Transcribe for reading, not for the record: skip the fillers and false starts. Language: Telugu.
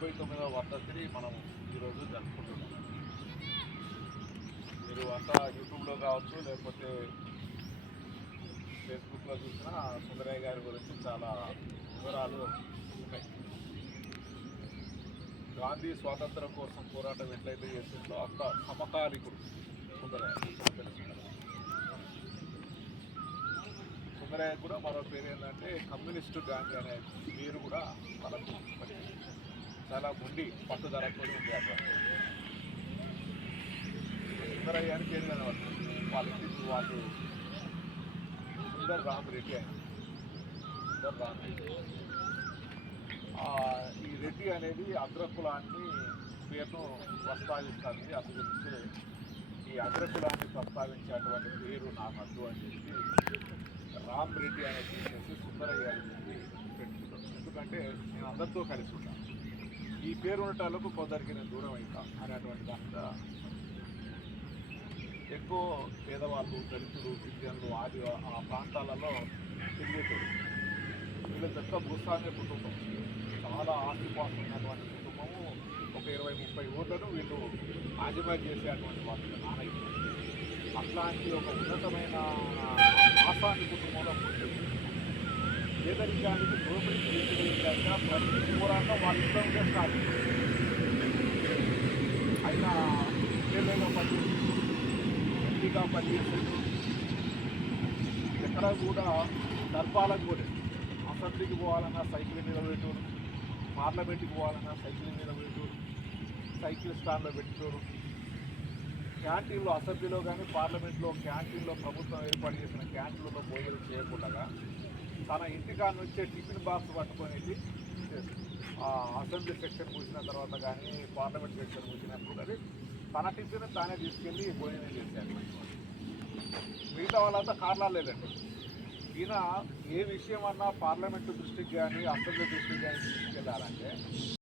79వ వర్ధంతిని మనం ఈరోజు జరుపుకుంటున్నాం. మీరు అంతా యూట్యూబ్లో కావచ్చు, లేకపోతే ఫేస్బుక్లో చూసినా సుందరయ్య గారి గురించి చాలా వివరాలు ఉన్నాయి. గాంధీ స్వాతంత్రం కోసం పోరాటం ఎట్లయితే చేసిందో అంత సమకాలికుడు సుందరయ్య. సుందరయ్య కూడా మరో పేరు ఏంటంటే కమ్యూనిస్టు గాంధీ అనే పేరు కూడా మనకు చాలా మొండి పట్టుదలతో ఉంది. అక్కడ సుందరయ్య అని పేరు కనబడుతుంది. వాళ్ళ ఇంటికి వాళ్ళు సుందర్ రామ్ రెడ్డి అని. సుందర్ రామ్ రెడ్డి ఈ రెడ్డి అనేది అగ్రకులాన్ని పేరును ప్రస్తావిస్తుంది. అందు గురించి ఈ అగ్రకులాన్ని ప్రస్తావించేటువంటి పేరు నా మద్దు అని చెప్పి రామ్ రెడ్డి అనే తీసేసి సుందరయ్య అని చెప్పి పెట్టుకుంటాను. ఎందుకంటే నేను అందరితో కలిసి ఉంటాను. ఈ పేరు ఉండటాలకు కొందరికి నేను దూరం అవుతా అనేటువంటి దాంట్లో ఎక్కువ పేదవాళ్ళు, దళితులు, గిరిజనులు ఆది ఆ ప్రాంతాలలో తిరిగేటోడు. వీళ్ళ పెద్ద భూస్వామ్య కుటుంబం, చాలా ఆస్తిపాస్తులు ఉన్నటువంటి కుటుంబము. ఒక 20-30 ఊర్లను వీళ్ళు ఆజిమాజ్ చేసేటువంటి వాళ్ళు నానయ్య. అట్లాంటి ఒక ఉన్నతమైన ఆసామి కుటుంబంలో పుట్టింది. పేదరికానికి దోపిడీకి వ్యతిరేకంగా ప్రతి పోరాటం వాళ్ళ ఇంట్లో ఉంటే స్టార్ట్ అయినా ఎమ్మెల్యేగా పనిచేసి, ఎంపీగా పనిచేసేది. ఎక్కడ కూడా దర్బాలకు పోలేదు. అసెంబ్లీకి పోవాలన్నా సైకిల్ మీద పెట్టారు, పార్లమెంట్కి పోవాలన్నా సైకిల్ మీద పెట్టారు, సైకిల్ స్టాండ్లో పెట్టారు. క్యాంటీన్లో, అసెంబ్లీలో కానీ పార్లమెంట్లో క్యాంటీన్లో ప్రభుత్వం ఏర్పాటు చేసిన క్యాంటీన్లలో భోజనం చేయకుండా తన ఇంటికాడ వచ్చే టిఫిన్ బాక్స్ పట్టుకొని అసెంబ్లీ సెక్షన్ కూర్చిన తర్వాత కానీ పార్లమెంట్ సెక్షన్ కూర్చున్నప్పుడు కానీ తన టిఫిన్ తానే తీసుకెళ్ళి భోజనం చేశారు. మిగతా వాళ్ళంతా కారణాలు లేదండి. ఈయన ఏ విషయం అన్నా పార్లమెంటు దృష్టికి కానీ అసెంబ్లీ దృష్టికి కానీ తీసుకెళ్ళాలంటే